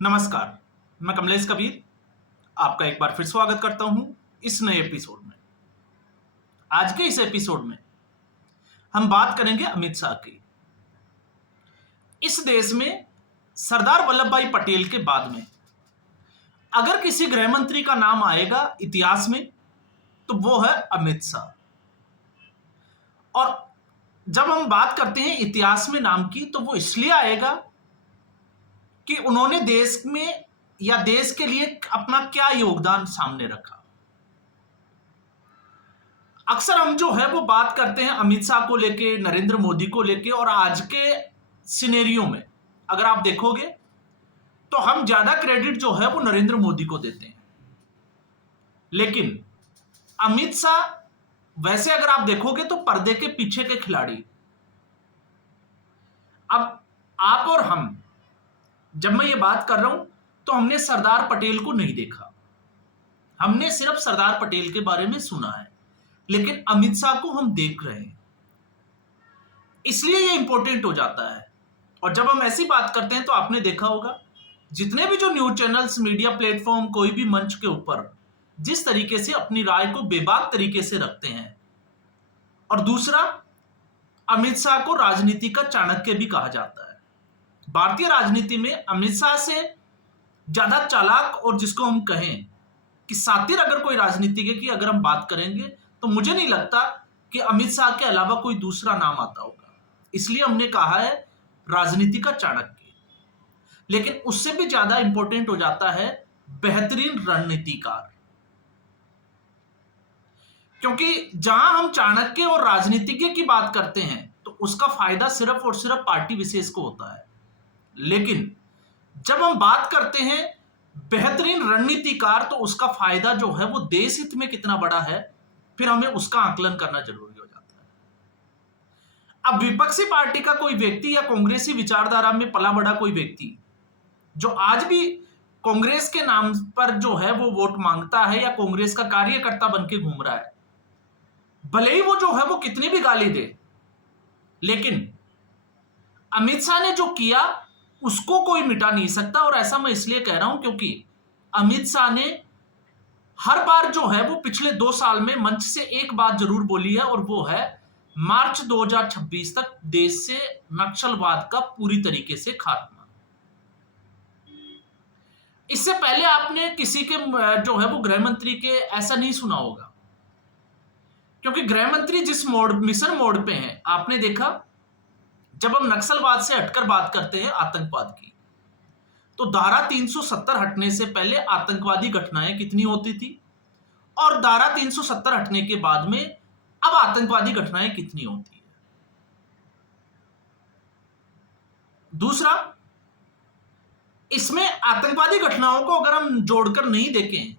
नमस्कार। मैं कमलेश कबीर आपका एक बार फिर स्वागत करता हूं इस नए एपिसोड में। आज के इस एपिसोड में हम बात करेंगे अमित शाह की। इस देश में सरदार वल्लभ भाई पटेल के बाद में अगर किसी गृह मंत्री का नाम आएगा इतिहास में तो वो है अमित शाह। और जब हम बात करते हैं इतिहास में नाम की तो वो इसलिए आएगा कि उन्होंने देश में या देश के लिए अपना क्या योगदान सामने रखा। अक्सर हम जो है वो बात करते हैं अमित शाह को लेके, नरेंद्र मोदी को लेके, और आज के सिनेरियो में अगर आप देखोगे तो हम ज्यादा क्रेडिट जो है वो नरेंद्र मोदी को देते हैं। लेकिन अमित शाह वैसे अगर आप देखोगे तो पर्दे के पीछे के खिलाड़ी। अब आप और हम, जब मैं ये बात कर रहा हूं तो हमने सरदार पटेल को नहीं देखा, हमने सिर्फ सरदार पटेल के बारे में सुना है, लेकिन अमित शाह को हम देख रहे हैं, इसलिए ये इंपॉर्टेंट हो जाता है। और जब हम ऐसी बात करते हैं तो आपने देखा होगा जितने भी जो न्यूज चैनल्स, मीडिया प्लेटफॉर्म, कोई भी मंच के ऊपर जिस तरीके से अपनी राय को बेबाक तरीके से रखते हैं। और दूसरा, अमित शाह को राजनीति का चाणक्य भी कहा जाता है। भारतीय राजनीति में अमित शाह से ज्यादा चालाक, और जिसको हम कहें कि सातिर अगर कोई राजनीतिज्ञ की अगर हम बात करेंगे तो मुझे नहीं लगता कि अमित शाह के अलावा कोई दूसरा नाम आता होगा। इसलिए हमने कहा है राजनीति का चाणक्य। लेकिन उससे भी ज्यादा इंपॉर्टेंट हो जाता है बेहतरीन रणनीतिकार, क्योंकि जहां हम चाणक्य और राजनीतिज्ञ की बात करते हैं तो उसका फायदा सिर्फ और सिर्फ पार्टी विशेष को होता है। लेकिन जब हम बात करते हैं बेहतरीन रणनीतिकार तो उसका फायदा जो है वो देश हित में कितना बड़ा है, फिर हमें उसका आकलन करना जरूरी हो जाता है। अब विपक्षी पार्टी का कोई व्यक्ति या कांग्रेसी विचारधारा में पला बड़ा कोई व्यक्ति जो आज भी कांग्रेस के नाम पर जो है वो वोट मांगता है या कांग्रेस का कार्यकर्ता बन के घूम रहा है, भले ही वो जो है वो कितनी भी गाली दे, लेकिन अमित शाह ने जो किया उसको कोई मिटा नहीं सकता। और ऐसा मैं इसलिए कह रहा हूं क्योंकि अमित शाह ने हर बार जो है वो पिछले 2 साल में मंच से एक बात जरूर बोली है, और वो है मार्च 2026 तक देश से नक्सलवाद का पूरी तरीके से खात्मा। इससे पहले आपने किसी के जो है वो गृह मंत्री के ऐसा नहीं सुना होगा, क्योंकि गृह मंत्री जिस मिशन मोड पे हैं, आपने देखा जब हम नक्सलवाद से हटकर बात करते हैं आतंकवाद की, तो धारा 370 हटने से पहले आतंकवादी घटनाएं कितनी होती थी, और धारा 370 हटने के बाद में अब आतंकवादी घटनाएं कितनी होती है। दूसरा, इसमें आतंकवादी घटनाओं को अगर हम जोड़कर नहीं देखें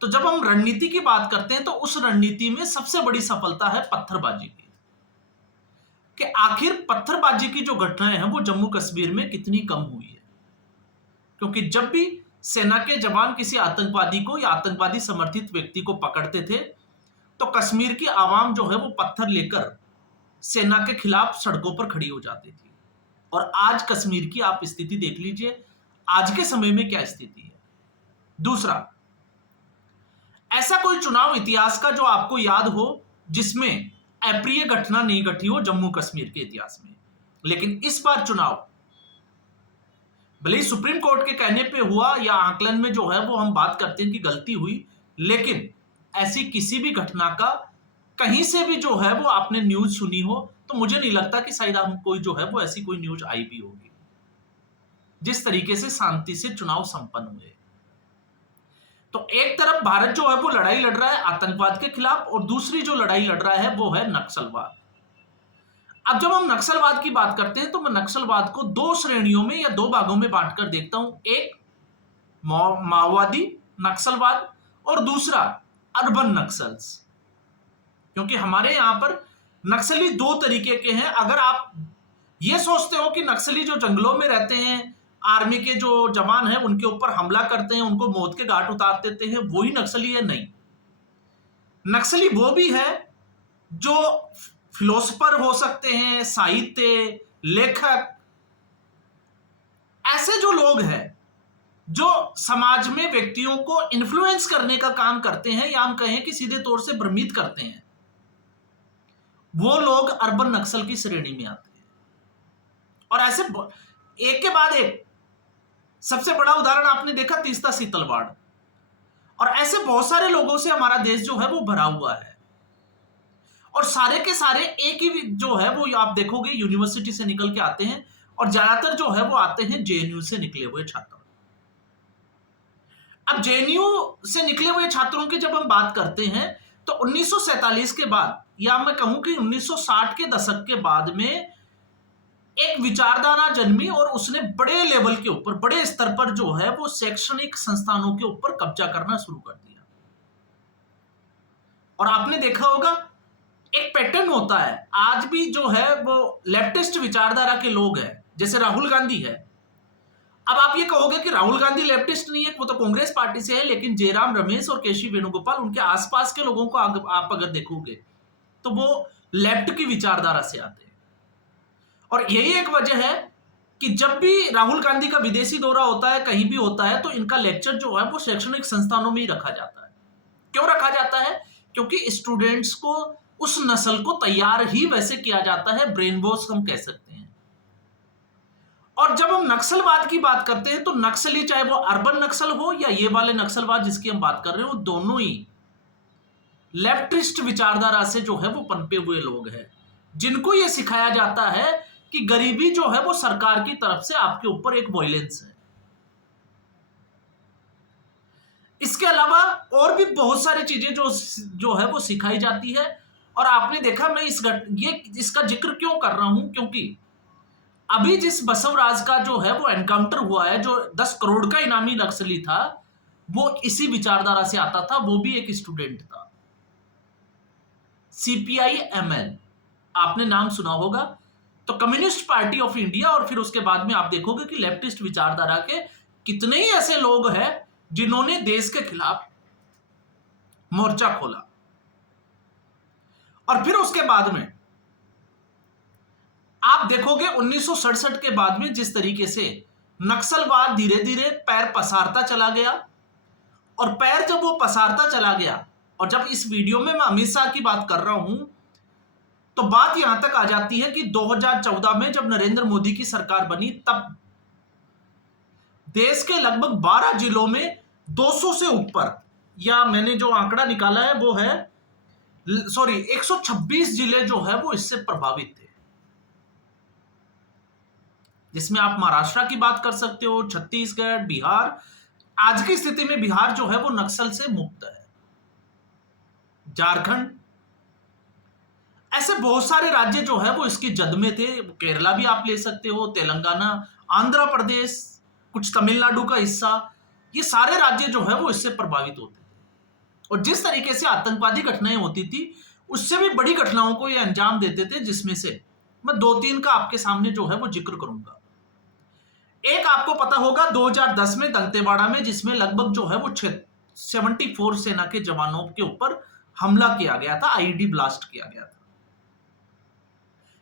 तो जब हम रणनीति की बात करते हैं तो उस रणनीति में सबसे बड़ी सफलता है पत्थरबाजी की, कि आखिर पत्थरबाजी की जो घटनाएं हैं वो जम्मू कश्मीर में कितनी कम हुई है। क्योंकि जब भी सेना के जवान किसी आतंकवादी को या आतंकवादी समर्थित व्यक्ति को पकड़ते थे तो कश्मीर की आवाम जो है वो पत्थर लेकर सेना के खिलाफ सड़कों पर खड़ी हो जाती थी। और आज कश्मीर की आप स्थिति देख लीजिए, आज के समय में क्या स्थिति है। दूसरा, ऐसा कोई चुनाव इतिहास का जो आपको याद हो जिसमें अप्रिय घटना नहीं घटी हो जम्मू कश्मीर के इतिहास में। लेकिन इस बार चुनाव भले ही सुप्रीम कोर्ट के कहने पे हुआ या आकलन में जो है वो हम बात करते हैं कि गलती हुई, लेकिन ऐसी किसी भी घटना का कहीं से भी जो है वो आपने न्यूज सुनी हो तो मुझे नहीं लगता कि शायद हम कोई जो है वो ऐसी कोई न्यूज आई भी होगी। जिस तरीके से शांति से चुनाव संपन्न हुए, तो एक तरफ भारत जो है वो लड़ाई लड़ रहा है आतंकवाद के खिलाफ, और दूसरी जो लड़ाई लड़ रहा है वो है नक्सलवाद। अब जब हम नक्सलवाद की बात करते हैं तो मैं नक्सलवाद को 2 श्रेणियों में या 2 भागों में बांटकर देखता हूं। एक माओवादी नक्सलवाद और दूसरा अर्बन नक्सल्स। क्योंकि हमारे यहां पर नक्सली 2 तरीके के हैं। अगर आप ये सोचते हो कि नक्सली जो जंगलों में रहते हैं, आर्मी के जो जवान हैं उनके ऊपर हमला करते हैं, उनको मौत के घाट उतार देते हैं, वही नक्सली है, नहीं। नक्सली वो भी है जो फिलोसफर हो सकते हैं, साहित्य लेखक, ऐसे जो लोग हैं जो समाज में व्यक्तियों को इन्फ्लुएंस करने का काम करते हैं, या हम कहें कि सीधे तौर से भ्रमित करते हैं, वो लोग अर्बन नक्सल की श्रेणी में आते हैं। और ऐसे एक के बाद एक, सबसे बड़ा उदाहरण आपने देखा तीस्ता सीतलवाड़, और ऐसे बहुत सारे लोगों से हमारा देश जो है वो भरा हुआ है। और सारे के सारे एक ही जो है वो आप देखोगे यूनिवर्सिटी से निकल के आते हैं, और ज्यादातर जो है वो आते हैं जेएनयू से निकले हुए छात्र। अब जेएनयू से निकले हुए छात्रों की जब हम बात करते हैं तो 1947 के बाद, या मैं कहूं कि 1960 के दशक के बाद में एक विचारधारा जन्मी, और उसने बड़े लेवल के ऊपर, बड़े स्तर पर जो है वो शैक्षणिक संस्थानों के ऊपर कब्जा करना शुरू कर दिया। और आपने देखा होगा एक पैटर्न होता है, आज भी जो है वो लेफ्टिस्ट विचारधारा के लोग हैं, जैसे राहुल गांधी है। अब आप ये कहोगे कि राहुल गांधी लेफ्टिस्ट नहीं है, वो तो कांग्रेस पार्टी से है, लेकिन जयराम रमेश और केसी वेणुगोपाल, उनके आसपास के लोगों को आप अगर देखोगे तो वो लेफ्ट की विचारधारा से आते हैं। और यही एक वजह है कि जब भी राहुल गांधी का विदेशी दौरा होता है, कहीं भी होता है, तो इनका लेक्चर जो है वो शैक्षणिक संस्थानों में ही रखा जाता है। क्यों रखा जाता है? क्योंकि स्टूडेंट्स को, उस नस्ल को तैयार ही वैसे किया जाता है, ब्रेन वॉश हम कह सकते हैं। और जब हम नक्सलवाद की बात करते हैं तो नक्सली, चाहे वो अर्बन नक्सल हो या ये वाले नक्सलवाद जिसकी हम बात कर रहे हैं, वो दोनों ही लेफ्टिस्ट विचारधारा से जो है वो पनपे हुए लोग हैं, जिनको ये सिखाया जाता है कि गरीबी जो है वो सरकार की तरफ से आपके ऊपर एक वायलेंस है। इसके अलावा और भी बहुत सारी चीजें जो है वो सिखाई जाती है। और आपने देखा, मैं इसका जिक्र क्यों कर रहा हूं, क्योंकि अभी जिस बसवराज का जो है वो एनकाउंटर हुआ है, जो 10 करोड़ का इनामी नक्सली था, वो इसी विचारधारा से आता था, वो भी एक स्टूडेंट था। सीपीआई एमएल आपने नाम सुना होगा, तो कम्युनिस्ट पार्टी ऑफ इंडिया। और फिर उसके बाद में आप देखोगे कि लेफ्टिस्ट विचारधारा के कितने ही ऐसे लोग हैं जिन्होंने देश के खिलाफ मोर्चा खोला। और फिर उसके बाद में आप देखोगे 1967 के बाद में जिस तरीके से नक्सलवाद धीरे धीरे पैर पसारता चला गया, और पैर जब वो पसारता चला गया, और जब इस वीडियो में मैं अमित शाह की बात कर रहा हूं, तो बात यहां तक आ जाती है कि 2014 में जब नरेंद्र मोदी की सरकार बनी, तब देश के लगभग 12 जिलों में 200 से ऊपर, या मैंने जो आंकड़ा निकाला है वो है 126 जिले जो है वो इससे प्रभावित थे, जिसमें आप महाराष्ट्र की बात कर सकते हो, छत्तीसगढ़, बिहार। आज की स्थिति में बिहार जो है वो नक्सल से मुक्त है, झारखंड, ऐसे बहुत सारे राज्य जो है वो इसकी जद में थे। केरला भी आप ले सकते हो, तेलंगाना, आंध्र प्रदेश, कुछ तमिलनाडु का हिस्सा, ये सारे राज्य जो है वो इससे प्रभावित होते थे। और जिस तरीके से आतंकवादी घटनाएं होती थी, उससे भी बड़ी घटनाओं को ये अंजाम देते थे, जिसमें से मैं 2-3 का आपके सामने जो है वो जिक्र करूंगा। एक आपको पता होगा 2010 में दंतेवाड़ा में, जिसमें लगभग जो है वो 74 सेना के जवानों के ऊपर हमला किया गया था, आईईडी ब्लास्ट किया गया था।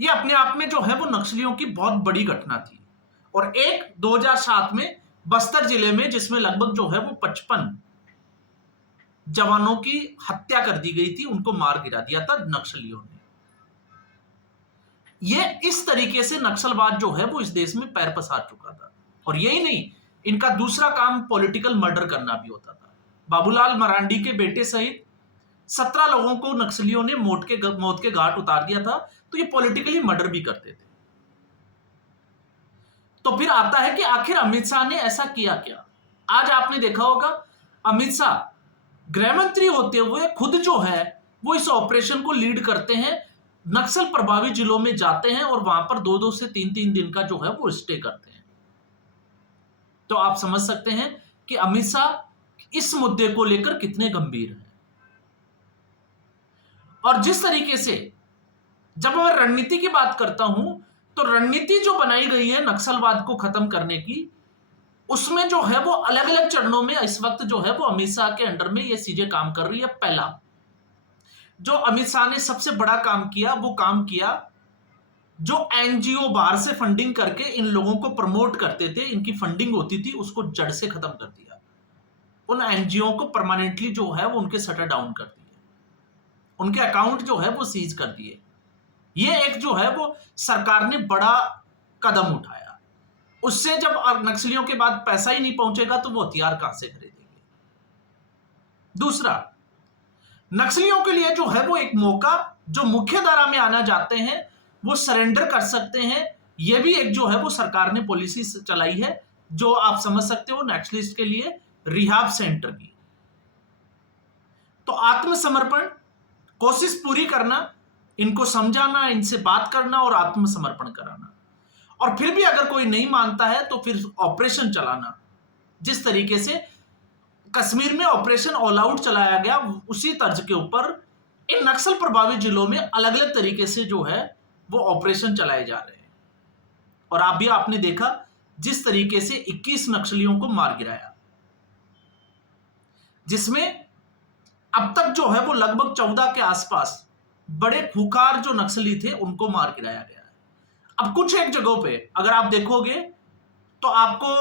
यह अपने आप में जो है वो नक्सलियों की बहुत बड़ी घटना थी। और एक 2007 में बस्तर जिले में, जिसमें लगभग जो है वो 55 जवानों की हत्या कर दी गई थी, उनको मार गिरा दिया था नक्सलियों ने। यह इस तरीके से नक्सलवाद जो है वो इस देश में पैर पसार चुका था। और यही नहीं, इनका दूसरा काम पॉलिटिकल मर्डर करना भी होता था। बाबूलाल मरांडी के बेटे सहित 17 लोगों को नक्सलियों ने मौत के घाट उतार दिया था, तो ये पॉलिटिकली मर्डर भी करते थे। तो फिर आता है कि आखिर अमित शाह ने ऐसा किया क्या। आज आपने देखा होगा अमित शाह गृह मंत्री होते हुए खुद जो है वो इस ऑपरेशन को लीड करते हैं, नक्सल प्रभावित जिलों में जाते हैं, और वहां पर 2-2 से 3-3 दिन का जो है वो स्टे करते हैं। तो आप समझ सकते हैं कि अमित शाह इस मुद्दे को लेकर कितने गंभीर हैं। और जिस तरीके से जब मैं रणनीति की बात करता हूं, तो रणनीति जो बनाई गई है नक्सलवाद को खत्म करने की, उसमें जो है वो अलग अलग चरणों में इस वक्त जो है वो अमित शाह के अंडर में ये चीजें काम कर रही है। पहला जो अमित शाह ने सबसे बड़ा काम किया, वो काम किया जो एनजीओ बाहर से फंडिंग करके इन लोगों को प्रमोट करते थे, इनकी फंडिंग होती थी, उसको जड़ से खत्म कर दिया। उन एनजीओ को परमानेंटली जो है वो उनके शटर डाउन कर दिए, उनके अकाउंट जो है वो सीज कर दिए। ये एक जो है वो सरकार ने बड़ा कदम उठाया। उससे जब नक्सलियों के बाद पैसा ही नहीं पहुंचेगा तो वो हथियार कहां से खरीदेंगे। दूसरा, नक्सलियों के लिए जो है वो एक मौका, जो मुख्य धारा में आना चाहते हैं वो सरेंडर कर सकते हैं। ये भी एक जो है वो सरकार ने पॉलिसी चलाई है, जो आप समझ सकते हो नक्सलिस्ट के लिए रिहाब सेंटर की। तो आत्मसमर्पण, कोशिश पूरी करना, इनको समझाना, इनसे बात करना और आत्मसमर्पण कराना। और फिर भी अगर कोई नहीं मानता है तो फिर ऑपरेशन चलाना। जिस तरीके से कश्मीर में ऑपरेशन ऑल आउट चलाया गया, उसी तर्ज के ऊपर इन नक्सल प्रभावित जिलों में अलग अलग तरीके से जो है वो ऑपरेशन चलाए जा रहे हैं। और आपने देखा जिस तरीके से 21 नक्सलियों को मार गिराया, जिसमें अब तक जो है वो लगभग 14 के आसपास बड़े खुखार जो नक्सली थे उनको मार गिराया गया है। अब कुछ एक जगहों पे अगर आप देखोगे तो आपको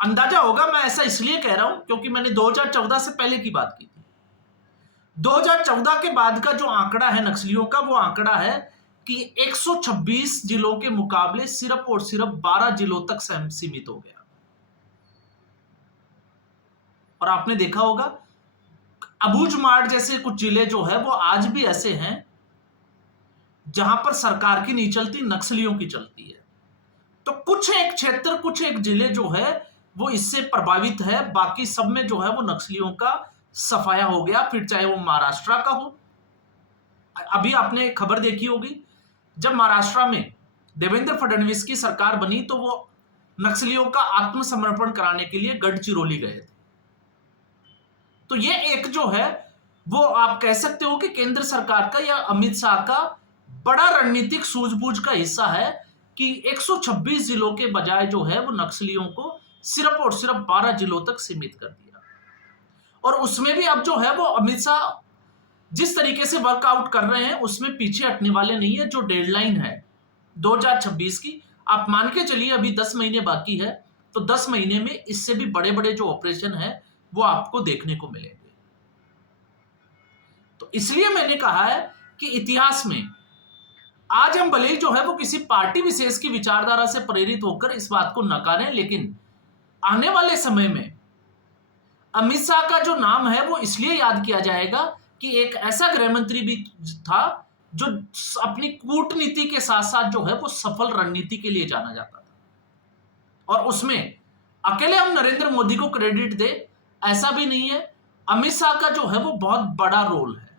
अंदाजा होगा, मैं ऐसा इसलिए कह रहा हूं क्योंकि मैंने 2014 से पहले की बात की थी। 2014 के बाद का जो आंकड़ा है नक्सलियों का, वो आंकड़ा है कि 126 जिलों के मुकाबले सिर्फ और सिर्फ 12 जिलों तक सीमित हो गया। और आपने देखा होगा अबूझमाड़ जैसे कुछ जिले जो है वो आज भी ऐसे हैं जहां पर सरकार की नहीं चलती, नक्सलियों की चलती है। तो कुछ एक क्षेत्र, कुछ एक जिले जो है वो इससे प्रभावित है, बाकी सब में जो है वो नक्सलियों का सफाया हो गया। फिर चाहे वो महाराष्ट्र का हो, अभी आपने खबर देखी होगी जब महाराष्ट्र में देवेंद्र फडणवीस की सरकार बनी तो वो नक्सलियों का आत्मसमर्पण कराने के लिए गढ़चिरौली गए थे। तो ये एक जो है वो आप कह सकते हो कि केंद्र सरकार का या अमित शाह का बड़ा रणनीतिक सूझबूझ का हिस्सा है कि 126 जिलों के बजाय जो है वो नक्सलियों को सिर्फ और सिर्फ 12 जिलों तक सीमित कर दिया। और उसमें भी अब जो है वो अमित शाह जिस तरीके से वर्कआउट कर रहे हैं उसमें पीछे हटने वाले नहीं है। जो डेडलाइन है 2026 की, आप मान के चलिए अभी 10 महीने बाकी है, तो 10 महीने में इससे भी बड़े बड़े जो ऑपरेशन है वो आपको देखने को मिलेंगे। तो इसलिए मैंने कहा है कि इतिहास में आज हम भले ही जो है वो किसी पार्टी विशेष की विचारधारा से प्रेरित होकर इस बात को नकारें, लेकिन आने वाले समय में अमित शाह का जो नाम है वो इसलिए याद किया जाएगा कि एक ऐसा गृह मंत्री भी था जो अपनी कूटनीति के साथ साथ जो है वो सफल रणनीति के लिए जाना जाता था। और उसमें अकेले हम नरेंद्र मोदी को क्रेडिट दे ऐसा भी नहीं है, अमित शाह का जो है वो बहुत बड़ा रोल है।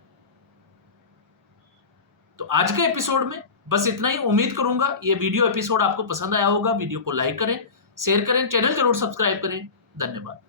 तो आज के एपिसोड में बस इतना ही। उम्मीद करूंगा ये वीडियो एपिसोड आपको पसंद आया होगा। वीडियो को लाइक करें, शेयर करें, चैनल जरूर सब्सक्राइब करें। धन्यवाद।